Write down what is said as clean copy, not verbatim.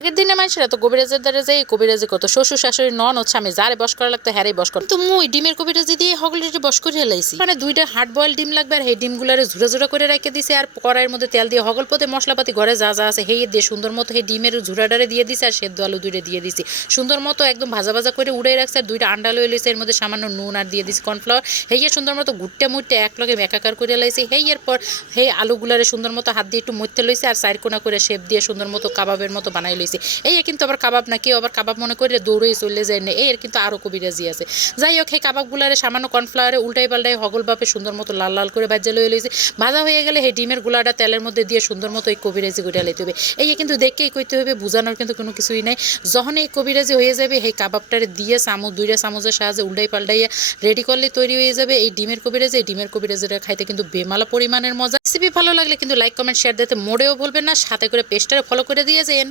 আগের দিনে মানুষেরা তো কবিরাজের দ্বারা যাই কবিরাজি কত শ্বশুর শাশুড়ি ননদ স্বামী যারে বস করা লাগতো হ্যারে বস করতো। মুই ডিমের কবিরাজি দিয়ে হগলিটি বস করে হেলাইছি। মানে দুইটা হার্ড বয়েল ডিম লাগবে আর এই ডিমগুলারে ঝুড়া ঝুড়া করে রেখে দিছে আর কড়াইয়ের মধ্যে তেল দিয়ে হগল পথে মশলাপাতি ঘরে যা যা আছে হেয়ে দিয়ে সুন্দর মতো এই ডিমের ঝুড়াডারে দিয়ে দিছে আর সেদ্ধ আলু দুইটা দিয়ে দিছি সুন্দর মতো একদম ভাজা ভাজা করে উড়ে রাখছে আর দুইটা আন্ডা লয়ে লইছে এর মধ্যে সামান্য নুন আর দিয়ে দিছি কর্নফ্লাওয়ার হেয়ে সুন্দর মতো গুট্টে মুট্টে এক লগে মেকাকার করে লাইছি হেয়ের পর সেই আলুগুলারে সুন্দর মতো হাত দিয়ে একটু মধ্যে লইছে আর চার কোনা করে শেপ দিয়ে সুন্দর মতো কাবাবের মতো বানাই লইছি। এই কিন্তু আবার কাবাব না কেউ আবার কাবাব মনে করে দৌড়ে চলে যায় না এর কিন্তু আরও কবিরাজি আছে। যাই হোক এই কাবাবগুলারে সামান্য কর্নফ্লাওয়ারে উল্টাই পাল্টাই হগল বাপে সুন্দর মতো লাল লাল করে ভাজা লয়ে লইছি। ভাজা হয়ে গেলে এই ডিমের গুলাটা তেলের মধ্যে দিয়ে সুন্দর মতো এই কবিরাজি করে লাইতে হবে। এই কিন্তু দেখেই কইতে হবে বোঝানোর কিন্তু কোনো কিছুই নাই। যখন এই কবিরাজি হয়ে যাবে এই কাবাবটারে দিয়ে চামচ দুইটা চামচের সাহায্যে উল্টাই পাল্টাইয়া রেডি করলে তৈরি হয়ে যাবে এই ডিমের কবিরাজি। এই ডিমের কবিরাজিটা খাইতে কিন্তু বেমালা পরিমাণের মজা। রেসিপি ভালো লাগলে কিন্তু লাইক কমেন্ট শেয়ার দিতে মোড়েও বলবেন না, সাথে করে পেজটারে ফলো করে দিয়ে যেন।